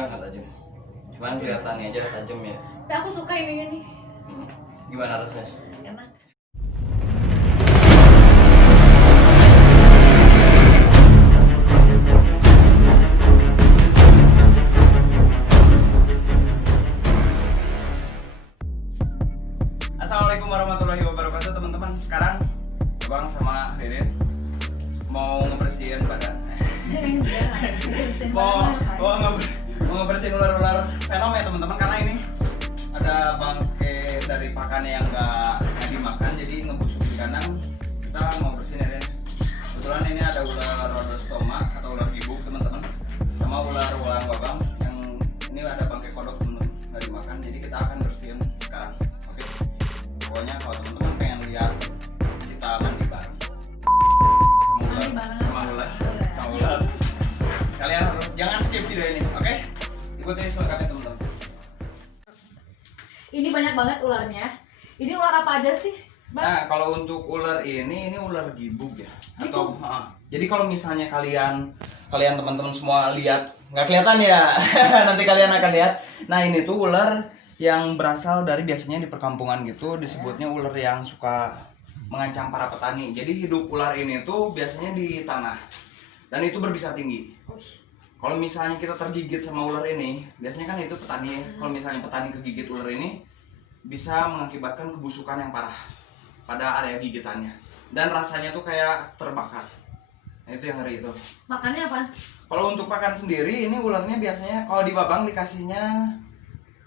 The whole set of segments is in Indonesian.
Enggak tajam. Cuman kelihatannya aja tajam ya. Tapi aku suka ininya nih. Gimana rasanya? Enak. Assalamualaikum warahmatullahi wabarakatuh teman-teman. Sekarang Bang sama Ririn mau ngebersihin badan. mau ngebersihin ular-ular venom ya teman-teman, karena ini ada bangke dari pakannya yang nggak dimakan, jadi ngebusuk di kandang. Kita mau bersihin ya. Kebetulan ini ada ular rhodostoma atau ular gibuk teman-teman, sama ular walang babang yang ini ada bangke kodok teman-teman nggak dimakan, jadi kita akan bersihin sekarang. Oke, pokoknya kalau teman-teman pengen lihat kita mandi bareng sama ular, kalian harus jangan skip video ini, oke? Ikuti selengkapnya teman-teman. Ini banyak banget ularnya. Ini ular apa aja sih, Bang? Nah, kalau untuk ular ini ular gibuk ya. Atau jadi kalau misalnya kalian teman-teman semua lihat, nggak kelihatan ya. Nanti kalian akan lihat. Nah, ini tuh ular yang berasal dari, biasanya di perkampungan gitu disebutnya ular yang suka mengancam para petani. Jadi hidup ular ini tuh biasanya di tanah dan itu berbisa tinggi. Kalau misalnya kita tergigit sama ular ini, biasanya kan itu petani. Kalau misalnya petani kegigit ular ini, bisa mengakibatkan kebusukan yang parah pada area gigitannya. Dan rasanya tuh kayak terbakar. Nah, itu yang ngeri itu. Makannya apa? Kalau untuk pakan sendiri, ini ularnya biasanya kalau di Babang dikasihnya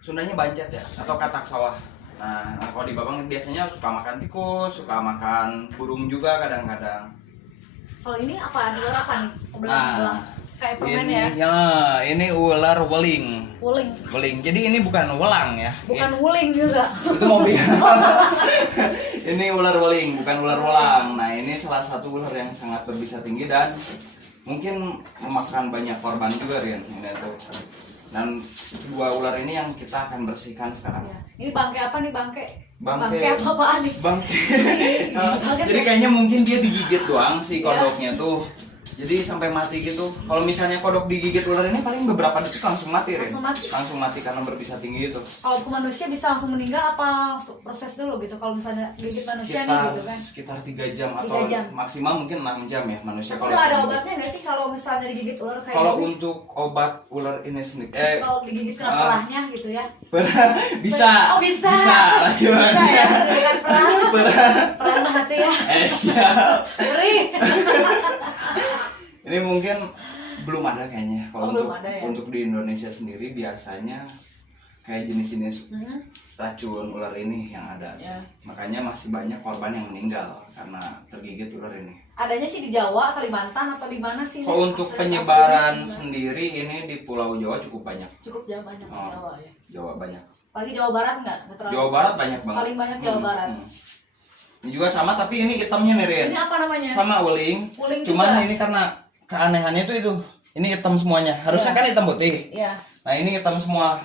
Sundanya bancet ya, atau katak sawah. Nah, kalau di Babang biasanya suka makan tikus, suka makan burung juga kadang-kadang. Kalau ini apa? Ular apa nih? Belang-belang. Kayak permen ini, ya? Ini ular weling. Wuling. Jadi ini bukan welang ya. Bukan wuling juga. Itu mobil. Ini ular weling, bukan ular welang. Nah, ini salah satu ular yang sangat berbisa tinggi dan mungkin memakan banyak korban juga, Rian. Ini tuh. Dan dua ular ini yang kita akan bersihkan sekarang. Ya. Ini bangke apa nih, bangke? Bangke apa-apaan nih? Bangke. Jadi kayaknya mungkin dia digigit doang si kodoknya tuh. Jadi sampai mati gitu. Kalau misalnya kodok digigit ular ini paling beberapa detik langsung mati, Ren. Langsung mati karena berbisa tinggi itu. Kalau ke manusia bisa langsung meninggal apa proses dulu gitu? Kalau misalnya gigit manusia nih gitu kan? Sekitar 3 jam atau maksimal mungkin 6 jam ya manusia. Kalau ada obatnya nggak sih kalau misalnya digigit ular kayak kalau gini? untuk obat ular ini sendiri kalau digigit kena perahnya gitu ya? Bisa. Oh bisa. Bisa ya, dengan perah hati ya. Siap. Ngeri. Ini mungkin belum ada kayaknya. Kalau ya? Untuk di Indonesia sendiri biasanya kayak jenis-jenis racun ular ini yang ada. Ya. Makanya masih banyak korban yang meninggal karena tergigit ular ini. Adanya sih di Jawa, Kalimantan atau di mana sih? Kalau untuk penyebaran sendiri ini di Pulau Jawa cukup banyak. Cukup Jawa banyak di Jawa ya. Jawa banyak. Apalagi Jawa Barat nggak? Jawa Barat banyak banget. Paling banyak Jawa Barat. Ini juga sama tapi ini hitamnya nih, Rian. Ini apa namanya? Sama weling. juga. Cuman ini karena keanehannya itu ini hitam semuanya. Harusnya kan hitam putih. Iya. Nah, ini hitam semua.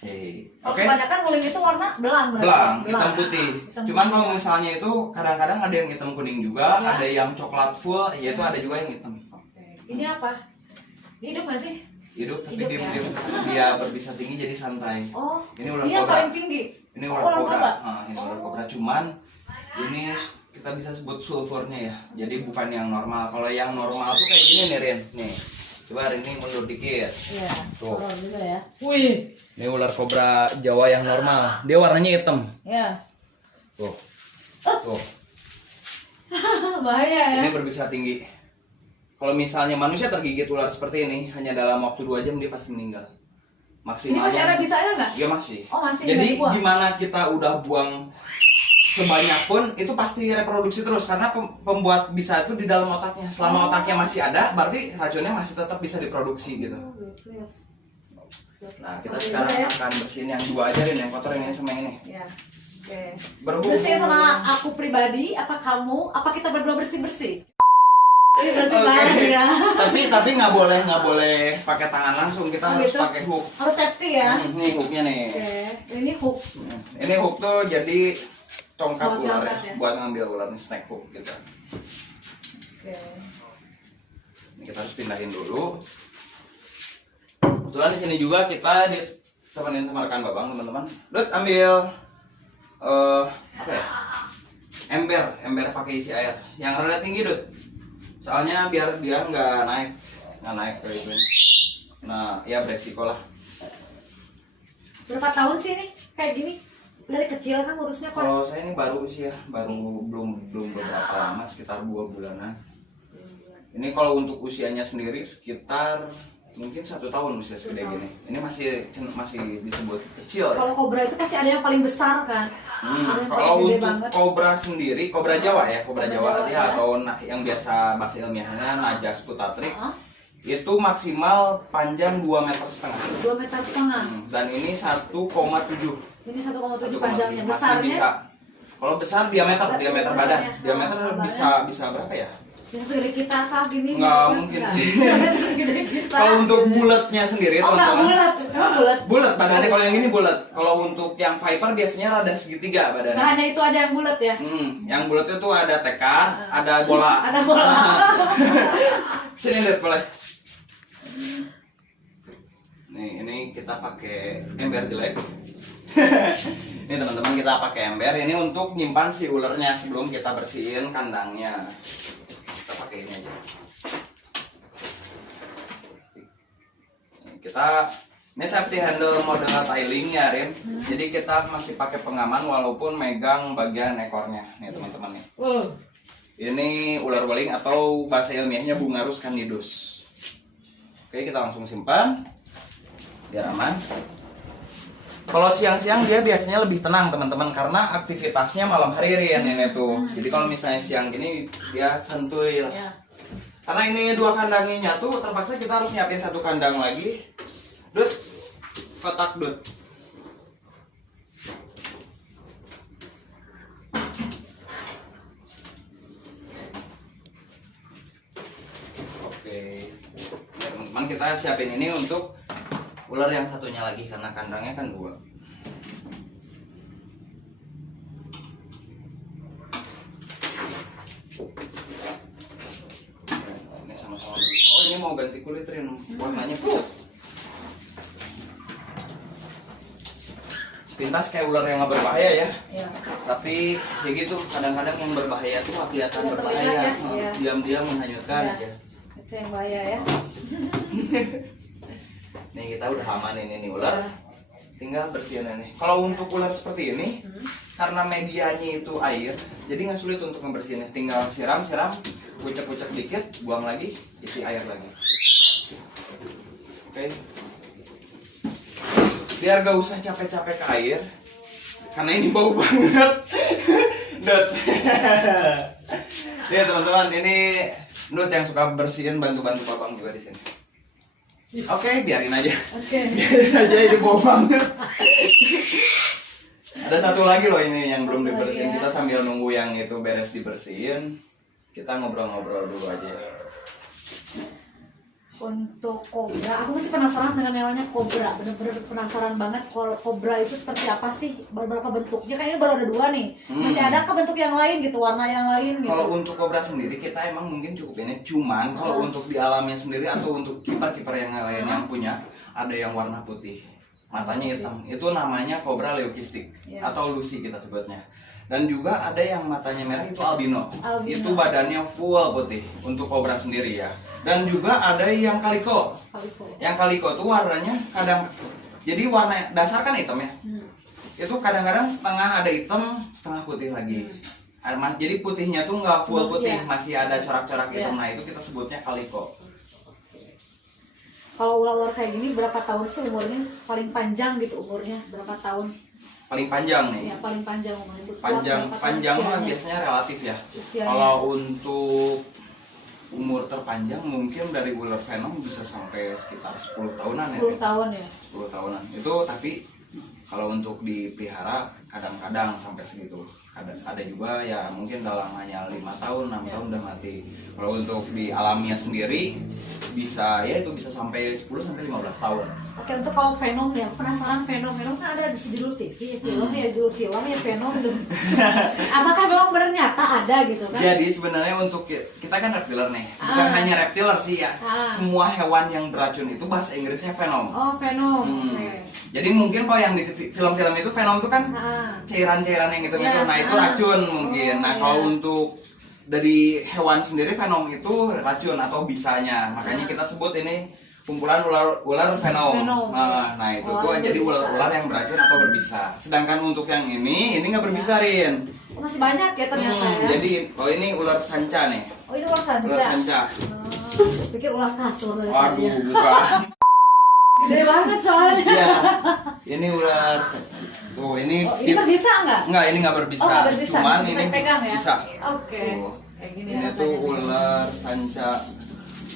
Oke. Kebanyakan wuling itu warna belang. Hitam putih. Cuman kalau misalnya itu kadang-kadang ada yang hitam kuning juga, ada yang coklat full, yaitu ada juga yang hitam. Ini apa? Hidup nggak sih? Hidup tapi dia berbisa tinggi jadi santai. Oh. Ini ular yang kobra. paling tinggi. Ini ular kobra. Ini ular kobra, cuman ini kita bisa sebut sulfurnya ya. Jadi bukan yang normal. Kalau yang normal tuh kayak gini nih, Rin. Nih. Coba Rin, ini mundur dikit. Iya. Tuh. Juga ya. Wih. Ini ular kobra Jawa yang normal. Dia warnanya hitam. Ya. Tuh. Tuh. Bahaya ya. Ini berbisa tinggi. Kalau misalnya manusia tergigit ular seperti ini, hanya dalam waktu 2 jam dia pasti meninggal. Maksimalnya. Ini masih ada bisanya nggak? Ya masih. Oh masih. Jadi gimana kita udah buang sebanyak pun itu pasti reproduksi terus karena pembuat bisa itu di dalam otaknya. Selama otaknya masih ada, berarti racunnya masih tetap bisa diproduksi gitu. Gitu ya. Nah, kita sekarang akan bersihin yang 2 aja nih, yang kotor yang ini sama yang ini. Ya. Oke. Berhubung Bersih sama aku pribadi, apa kamu? Apa kita berdua bersih-bersih? Ini bersih banget ya. Tapi nggak boleh pakai tangan langsung, kita harus gitu? pakai hook. Harus safety ya. Nih hooknya nih. Oke. Ini hook. Ini hook tuh jadi tongkat Buat ular ngangkat ya, ya? buat ngambil ular nih, snake hook gitu. Oke. Ini kita harus pindahin dulu. Kebetulan di sini juga kita ditemenin sama rekan babang teman-teman. Dut ambil apa ya? Ember pakai isi air yang rada tinggi Dut. Soalnya biar dia nggak naik kayak itu. Nah ya beresiko lah. Berapa tahun sih ini kayak gini? Dari kecil kan ngurusnya Pak? Kalau saya ini baru sih ya, belum beberapa lama, sekitar 2 bulanan. Ini kalau untuk usianya sendiri sekitar mungkin 1 tahun usia segede gini. Ini masih disebut kecil. Kalau kobra itu pasti ada yang paling besar kan? Ada yang Kalau paling gede untuk banget. kobra sendiri, kobra Jawa ya, kobra Jawa ya. atau yang biasa bahasa ilmiahnya Najas putatrik, itu maksimal panjang 2,5 meter. 2,5 meter. Dan ini 1,7. Ini 1,7 panjangnya. Masih Besarnya? bisa. Kalau besar diameter badan. Diameter bisa berapa ya? Yang segede kita kah gini? Nggak juga? mungkin Nggak. sih. Segede kita. Kalau untuk bulatnya sendiri Oh nggak bulat, emang bulat? Bulat badannya, kalau yang ini bulat. Kalau untuk yang Viper biasanya rada segitiga badannya. Nggak hanya itu aja yang bulat ya? Yang bulat itu ada tekad, ada bola. Ada bola. Sini lihat boleh. Nih, ini kita pakai ember jelek. Ini teman-teman kita pakai ember ini untuk nyimpan si ularnya sebelum kita bersihin kandangnya. Kita pakai ini aja. Ini safety handle model tiling ya Rin. Jadi kita masih pakai pengaman walaupun megang bagian ekornya. Nih teman-teman nih. Ini ular weling atau bahasa ilmiahnya Bungarus candidus. Oke, kita langsung simpan biar aman. Kalau siang-siang dia biasanya lebih tenang teman-teman karena aktivitasnya malam hari Rin ini tuh. Jadi kalau misalnya siang gini dia santuy lah. Ya. Karena ini 2 kandangnya tuh terpaksa kita harus nyiapin 1 kandang lagi. Dut, kotak Dut. Oke, ya, teman-teman kita siapin ini untuk ular yang satunya lagi karena kandangnya kan 2. Ini sama-sama berusaha. Oh ini mau ganti kulit Rin, warnanya pucat. Sepintas kayak ular yang nggak berbahaya ya. Ya. Tapi ya gitu, kadang-kadang yang berbahaya tuh nggak kelihatan Nggak berbahaya, terlihat ya, iya. diam-diam menghanyutkan Ya. aja. Itu yang bahaya ya. Nih kita udah aman ini nih ular. Tinggal bersihin nih. Kalau untuk ular seperti ini, karena medianya itu air, jadi nggak sulit untuk membersihinnya. Tinggal siram, kucek-kucek dikit, buang lagi, isi air lagi. Oke. Biar gak usah capek-capek ke air, karena ini bau banget. Dut. Nih teman-teman, ini Dut yang suka bersihin, bantu-bantu babang juga di sini. Oke, biarin aja. Biarin aja, ini bau banget. Ada satu lagi loh ini yang belum dibersihin. Kita sambil nunggu yang itu beres dibersihin, kita ngobrol-ngobrol dulu aja. Untuk kobra, aku masih penasaran dengan namanya kobra. Bener-bener penasaran banget kalau kobra itu seperti apa sih, beberapa bentuknya. Kayaknya baru ada 2 nih. Masih ada ke bentuk yang lain gitu, warna yang lain gitu. Kalau untuk kobra sendiri kita emang mungkin cukup ini. Cuman kalau untuk di alamnya sendiri atau untuk kiper-kiper yang lain yang punya, ada yang warna putih, matanya hitam. Itu namanya kobra leukistik atau Lucy kita sebutnya. Dan juga ada yang matanya merah itu albino. Itu badannya full putih untuk kobra sendiri ya. Dan juga ada yang kaliko. Yang kaliko tuh warnanya kadang, jadi warna dasar kan hitam ya. Itu kadang-kadang setengah ada hitam, setengah putih lagi. Jadi putihnya tuh nggak full putih, masih ada corak-corak hitam. Nah itu kita sebutnya kaliko. Kalau ular-ular kayak gini berapa tahun sih umurnya? Paling panjang gitu umurnya berapa tahun? Paling panjang nih. Ya paling panjang umurnya. Panjang mah biasanya relatif ya. Kalau untuk umur terpanjang mungkin dari ular venom bisa sampai sekitar 10 tahunan ya. 10 tahun ya. 10 tahunan. Itu tapi kalau untuk dipelihara kadang-kadang sampai segitu. Ada juga ya mungkin dalam hanya 5 tahun, 6 tahun udah mati. Kalau untuk di alamnya sendiri bisa ya itu bisa sampai 10 sampai 15 tahun. Oke, untuk kalau Venom nih, aku penasaran Venom kan ada di judul TV, film ya, judul film ya Venom tuh. Apakah memang benar nyata ada gitu kan? Jadi sebenarnya untuk kita kan reptiler nih, bukan hanya reptiler sih ya. Semua hewan yang beracun itu bahasa Inggrisnya venom. Oh, Venom. Oke. Jadi mungkin kalau yang di film-film itu venom itu kan cairan-cairan yang itu Ya, nah itu racun mungkin. Nah kalau untuk dari hewan sendiri venom itu racun atau bisanya, makanya kita sebut ini kumpulan ular venom. Nah itu tuh jadi ular yang beracun atau berbisa. Sedangkan untuk yang ini nggak berbisa, Rin. Oh, masih banyak ya ternyata ya. Jadi kalau ini ular sanca nih. Oh, ini ular sanca. Ular sanca. Pikir ular kasur. Waduh, bukan. Gede banget soalnya. Iya. Ini ular. Oh, ini ini berbisa nggak? Enggak, ini nggak berbisa. Oh, nggak berbisa. Cuman Bisa ini pegang ya? bisa. Oke. Kayak gini Ini rasanya. tuh ular sanca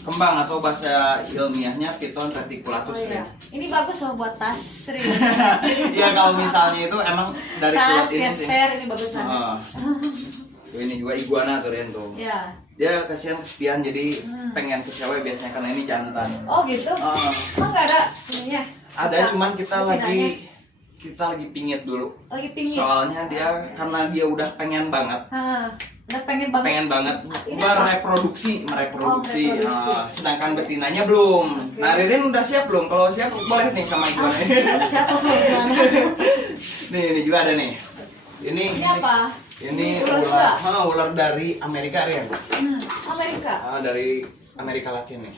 kembang atau bahasa ilmiahnya Python reticulatus. Oh iya. Ini bagus loh buat tas, serius. Iya, kalau misalnya itu emang dari Tas, kulit ini sih. gesper, ini bagus banget. Tuh, ini juga iguana tuh, Ren tuh. Iya. Dia kasihan kesepian jadi pengen ke cewek biasanya karena ini jantan. Oh gitu? Emang nggak ada ininya? Ada, cuman kita lagi pingit dulu. Lagi pingin? Soalnya dia karena dia udah pengen banget. Udah pengen banget. Pengen banget Ini mereproduksi. mereproduksi. Sedangkan betinanya belum. Nah, Ririn udah siap belum? Kalau siap boleh nih sama iguana. Siap langsung. Ini juga ada nih. Ini apa? Ini ular ular dari Amerika, Rian. Amerika. Dari Amerika Latin nih.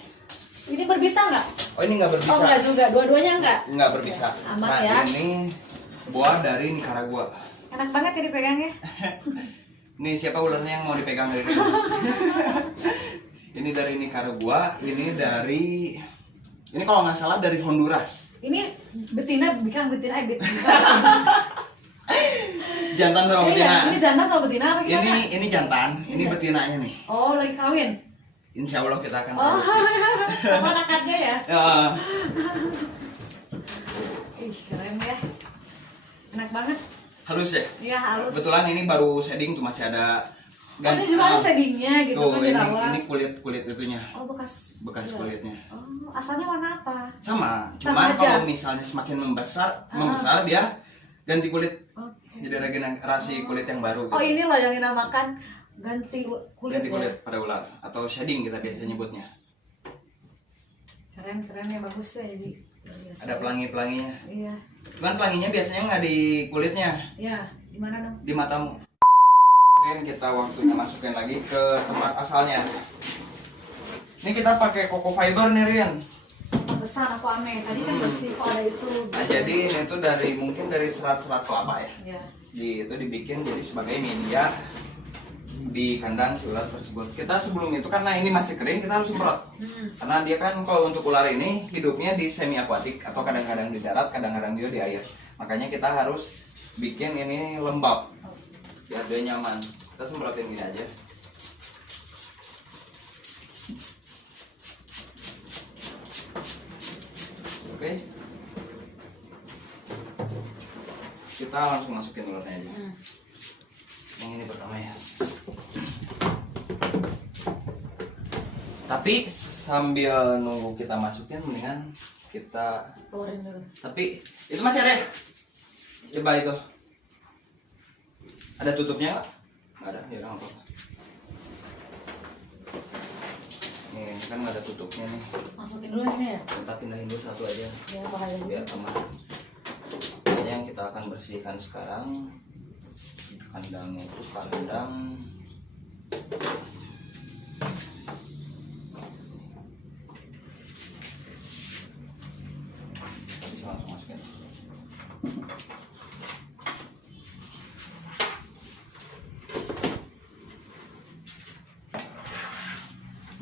Ini berbisa nggak? Oh, ini nggak berbisa. Oh, nggak juga. Dua-duanya nggak? Nggak berbisa. Aman Nah, ya. ini boa dari Nicaragua. Enak banget ya dipegangnya. Nih, siapa ularnya yang mau dipegang dari ini? Ini dari Nicaragua, ini kalau nggak salah dari Honduras. Ini betina, betina. Jantan sama betina. Ini jantan sama betina apa gimana? Ini jantan, ini betinanya nih. Oh, lagi kawin. Insya Allah kita akan Oh, sama akadnya ya? Ih, keren ya. Enak banget. Halus ya? Iya, halus. Kebetulan ini baru shading tuh, masih ada Ini juga ada shadingnya gitu tuh, kan dirawat. ini kulit itunya. Oh, bekas Bekas kulitnya. Oh, asalnya warna apa? Sama, Sama cuman aja. kalau misalnya semakin membesar dia ganti kulit. Oke. Jadi regenerasi kulit yang baru gitu. Oh, ini loh yang dinamakan ganti kulit. Ganti ya? kulit pada ular atau shading kita biasa nyebutnya. Keren ya, bagus ya jadi. Ada pelangi-pelanginya. Iya. Cuman pelanginya biasanya nggak di kulitnya, Iya, di mana dong? di matamu. Mungkin kita waktunya masukin lagi ke tempat asalnya. Ini kita pakai coco fiber nih, Rian. Besar aku aneh. Tadi kan bersih kok ada itu. Nah, jadi ini tuh mungkin dari serat-serat kelapa ya. Iya. Itu dibikin jadi sebagai media di kandang si ular tersebut. Kita sebelum itu karena ini masih kering kita harus semprot. Karena dia kan kalau untuk ular ini hidupnya di semi akuatik atau kadang-kadang di darat, kadang-kadang juga di air. Makanya kita harus bikin ini lembab biar dia nyaman. Kita semprotin gini aja. Oke. Kita langsung masukin ularnya aja. Yang ini pertama ya. Tapi sambil nunggu kita masukin mendingan kita Keluarin dulu. tapi itu masih ada ya? Coba itu. Ada tutupnya nggak? Nggak ada, ya nggak apa-apa. Nih, ini kan nggak ada tutupnya nih. Masukin dulu ini ya. Kita pindahin dulu satu aja Ya, bahaya dulu. biar aman. Ini yang kita akan bersihkan sekarang. Kandangnya itu kandang bisa langsung masukin.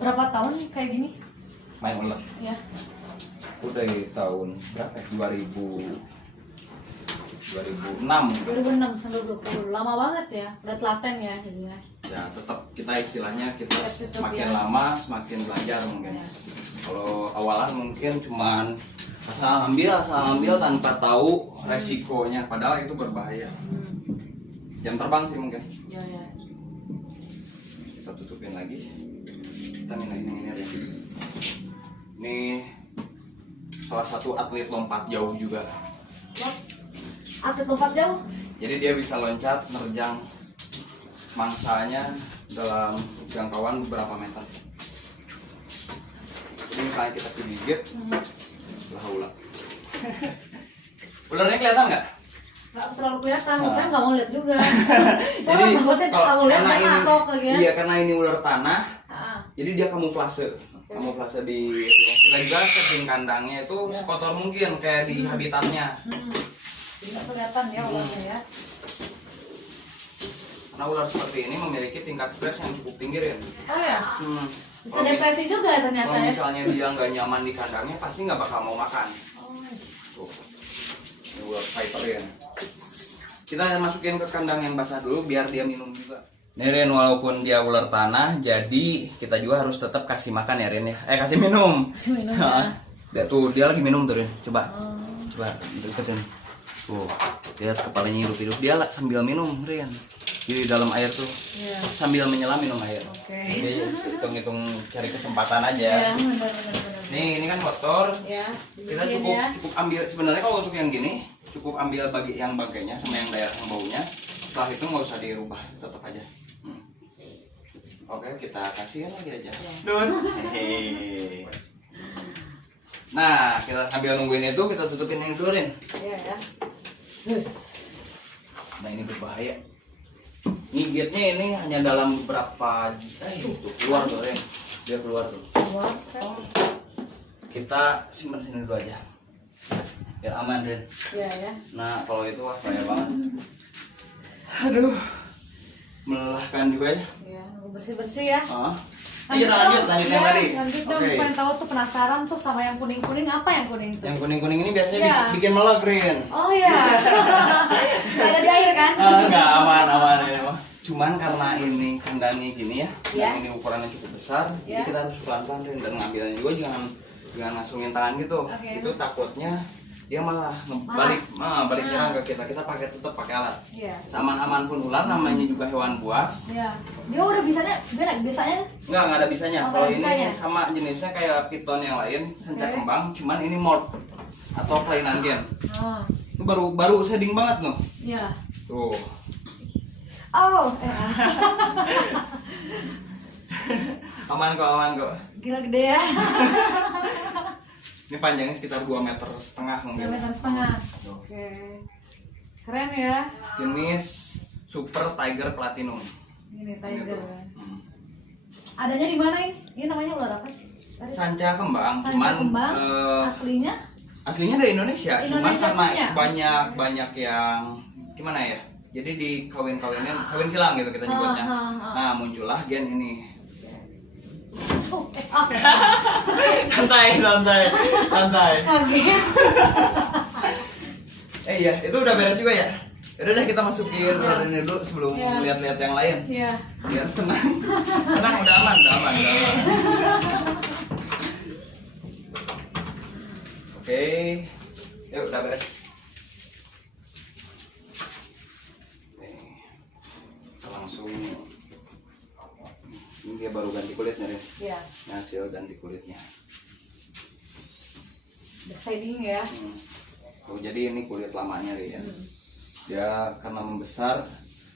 Berapa tahun kayak gini? Main ular. Ya. Udah di tahun berapa ya? 2006. 2006 sampai 2020. Lama banget ya. Udah telaten ya jadinya. Ya tetap kita istilahnya kita Tetap semakin ya. lama semakin belajar mungkin. Ya. Kalau awalan mungkin cuman asal ambil tanpa tahu resikonya, padahal itu berbahaya. Jam terbang sih mungkin. Ya. Kita tutupin lagi. Kita minahin yang ini aja. Ini salah satu atlet lompat jauh juga. Atlet lompat jauh. Jadi dia bisa loncat nerjang mangsanya dalam jangkauan beberapa meter. Jadi misalnya kita digigit, lah ular. Ularnya kelihatan nggak? Nggak terlalu kelihatan, saya nggak mau lihat juga. Saya Jadi takutnya kalau lihat karena saya ini, takut lagi ya. iya karena ini ular tanah, jadi dia kamuflase. Kamuflase di itu. Kita juga setting kandangnya itu sekotor mungkin kayak di habitatnya. Jadi nggak kelihatan ya ularnya ya. Karena ular seperti ini memiliki tingkat stres yang cukup tinggi ya. Oh ya. Bisa depresi juga ternyata Kalau ya. misalnya dia nggak nyaman di kandangnya, pasti nggak bakal mau makan. Tuh, ini ular viper ya. Kita masukin ke kandang yang basah dulu biar dia minum juga. Nih Rin, walaupun dia ular tanah, jadi kita juga harus tetap kasih makan ya Rin ya. Kasih minum. Kasih minum ya. Dia tuh, dia lagi minum tuh Rin. Coba deketin. Tuh, lihat kepalanya hidup-hidup. Dia sambil minum Rin. Di dalam air tuh. Iya. Sambil menyelam minum air. Oke. Jadi hitung-hitung cari kesempatan aja. Ya, benar. Nih, ini kan kotor. Ya. Kita cukup ambil sebenarnya kalau untuk yang gini cukup ambil yang bagainya sama yang daerah yang baunya. Setelah itu nggak usah dirubah, tetap aja. Oke, kita kasihin lagi aja. Dut. Hehehe. Nah, kita sambil nungguin itu kita tutupin yang dulu Rin. Iya ya. Nah, ini berbahaya. Ngigitnya ini hanya dalam beberapa tuh keluar tuh Rin. Dia keluar tuh. Keluar kan? Kita simpan sini dulu aja. Biar aman Rin. Iya ya. Nah, kalau itu wah bahaya banget. Aduh. Melelahkan juga ya. Iya, bersih-bersih ya. Kita lanjut yang tadi. Lanjut dong, pengen tahu tuh penasaran tuh sama yang kuning-kuning, apa yang kuning itu? Yang kuning-kuning ini biasanya Iya. bikin melek Rin. Oh iya. Nggak ada di air kan? Enggak aman ini mah. Cuman karena ini kandangnya gini ya, Iya. dan ini ukurannya cukup besar, Iya. jadi kita harus pelan-pelan Rin, dan ngambilnya juga jangan langsungin tangan gitu. Oke. Itu takutnya dia malah balik nyerang ke kita. Kita tetap pakai alat. Iya. Aman-aman pun ular, namanya juga hewan buas. Iya. Dia udah biasanya Nggak ada bisanya. Oh, Kalau nggak ini bisanya. sama jenisnya kayak piton yang lain, senca Oke. kembang, cuman ini morph atau kelainan gen. Oh. Itu baru shading banget loh. Iya. Tuh. Oh, Aman kok. gila gede ya. Ini panjangnya sekitar 2,5 meter 2,5 mungkin. meter. Oke. Keren ya. Jenis Super Tiger Platinum. Ini tiger. tuh. Adanya di mana ini? Ini namanya ular apa sih? Tadi. Sanca kembang, Sanca cuman kembang. Aslinya? aslinya dari Indonesia, cuman Indonesia karena banyak yang gimana ya? Jadi di kawin silang gitu kita nyebutnya. Nah, muncullah gen ini. Santai. Kaget. Iya, itu udah beres juga ya. Udah deh kita masukin ular ini dulu sebelum Iya. lihat-lihat yang lain. Iya. Biar tenang. Tenang, udah aman. Oke. Yuk, udah beres. Kita langsung ini dia baru ganti kulitnya Rin. Iya. Hasil ganti kulitnya. The shading ya. Tuh, jadi ini kulit lamanya Rin. Dia karena membesar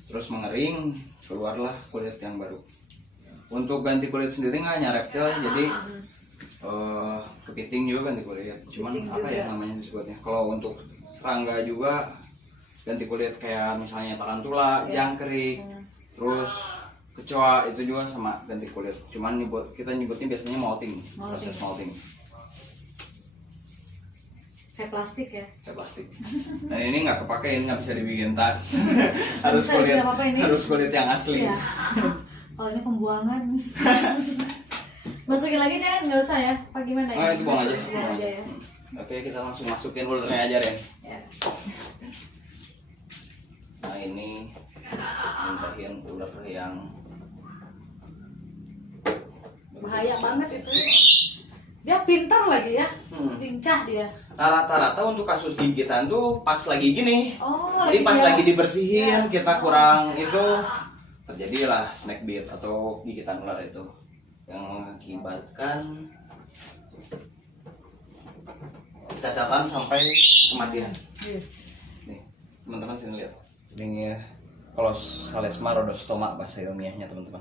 terus mengering, keluarlah kulit yang baru. Untuk ganti kulit sendiri nggak hanya reptil, jadi kepiting juga ganti kulit. Cuman Kepiting apa juga. ya namanya disebutnya? Kalau untuk serangga juga ganti kulit kayak misalnya tarantula, jangkrik, terus kecoa itu juga sama ganti kulit. Cuman kita nyebutnya biasanya molting, proses molting. Kayak plastik ya. Kayak plastik. Nah ini nggak kepake, ini nggak bisa dibikin tas. Bisa dibikin apa ini? Harus kulit yang asli. Iya. Kalau ini pembuangan. Masukin lagi jangan, nggak usah ya. Apa gimana ya? Oh, itu buang aja. Buang aja ya. Oke, kita langsung masukin ularnya aja Ren. Ya. Nah ini mintain ular yang Bahaya banget itu. Dia pintar lagi ya. Lincah dia. Nah, rata-rata untuk kasus gigitan tuh pas lagi gini. Oh, Jadi pas dia. lagi dibersihin kita kurang itu terjadilah snake bite atau gigitan ular itu yang mengakibatkan cacatan sampai kematian. Iya. Nih, teman-teman sini lihat. Ini kalau Salesma rhodostoma bahasa ilmiahnya, teman-teman.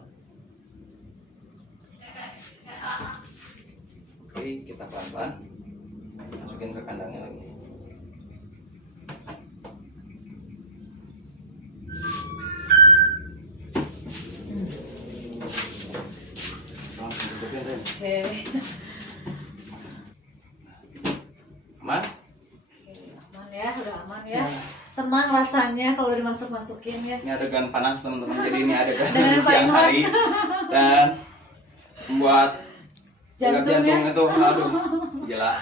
Oke, kita pelan-pelan masukin ke kandangnya lagi. Langsung tutupin, Ren. Oke. Aman? Aman ya, udah aman ya. Tenang rasanya kalau udah dimasuk-masukin ya. Ini adegan panas, teman-teman. Jadi ini adegan Dengan di siang paling hot. hari dan membuat Jantung ya. itu, aduh, gila.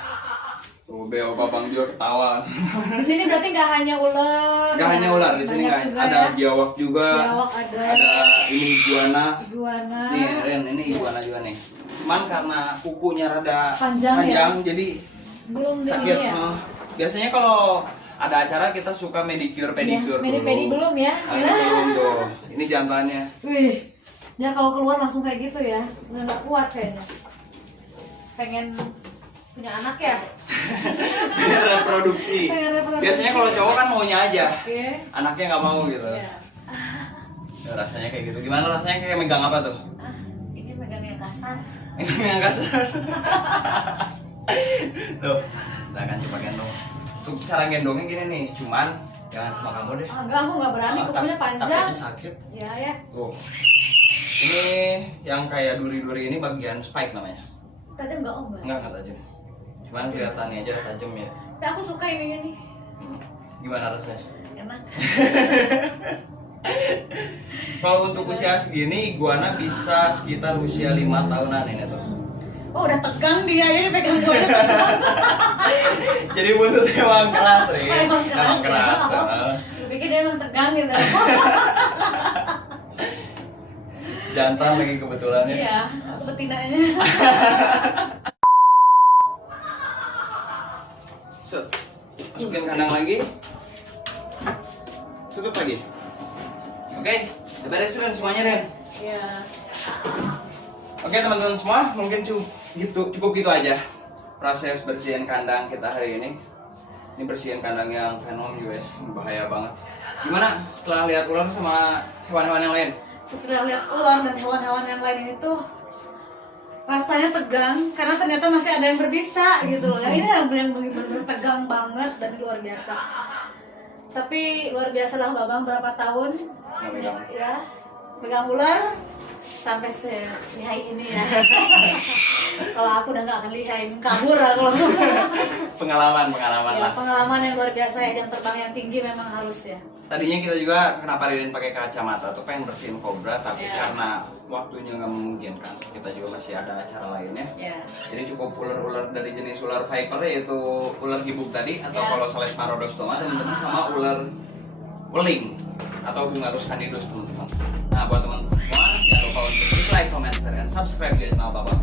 Tuh Beo Babang juga ketawa. Di sini berarti nggak hanya ular. Gak hanya ular, di sini Banyak nggak juga ada ya. biawak juga. Biawak ada. Ini iguana. Iguana. Nih, Ren, ini iguana juga nih. Cuman karena kukunya rada Panjang ya? jadi Belum di sakit. ini ya. Biasanya kalau ada acara kita suka pedicure Ya, dulu. pedi belum ya? Ah, ini belum tuh. Ini jantannya. Wih, ya kalau keluar langsung kayak gitu ya, nggak kuat kayaknya. Pengen punya anak ya? Biar reproduksi. Pengen reproduksi. Biasanya kalau cowok kan maunya aja, Oke. anaknya nggak mau gitu. Ya. Ya, rasanya kayak gitu. Gimana rasanya kayak megang apa tuh? Ah, ini megang yang kasar. Yang kasar. Tuh, kita akan coba gendong. Tuh cara gendongnya gini nih, cuman jangan sama kamu deh. Ah, enggak, aku nggak berani, kukunya panjang. Takutnya sakit. Ya ya. Tuh. Ini yang kayak duri-duri ini bagian spike namanya. Tajam nggak om? Enggak tajam. Cuman kelihatannya aja tajam ya. Tapi aku suka ininya nih, Gimana rasanya? enak. Kalau untuk usia segini, iguana bisa sekitar usia 5 tahunan ini tuh. Oh udah tegang dia, ini pegang gue udah tegang. Jadi buntutnya emang keras, Rin. Oh, emang keras, Emang keras. ya? Gue pikir dia emang tegang gitu. Jantan lagi kebetulan ya. Iya, aku betinanya. Set. Masukin kandang lagi. Tutup lagi. Oke, udah beres Ren semuanya Ren. Iya. Oke teman-teman semua, mungkin cukup gitu aja proses bersihin kandang kita hari ini. Ini bersihin kandang yang Venom juga ya, bahaya banget. Gimana setelah lihat ular sama hewan-hewan yang lain? Setelah lihat ular dan hewan-hewan yang lain ini tuh rasanya tegang karena ternyata masih ada yang berbisa gitu loh. Ini yang benar-benar tegang banget dan luar biasa. Tapi luar biasa lah Babang berapa tahun ya pegang ular sampai selihai ini ya. Kalau aku udah nggak akan lihai, kabur lah kalau. Pengalaman Ya, lah. pengalaman yang luar biasa ya, jam terbang yang tinggi memang harus ya. Tadinya kita juga kenapa Ririn pakai kacamata tuh pengen bersihin kobra, tapi Ya. karena waktunya nggak memungkinkan, kita juga masih ada acara lainnya. Ya. Jadi cukup ular-ular dari jenis ular viper yaitu ular gibug tadi, atau Ya. kalau Salesma rhodostoma teman-teman, sama ular weling atau Bungarus candidus teman-teman. Nah buat teman-teman semua jangan lupa untuk like, comment, share, dan subscribe di channel Bapak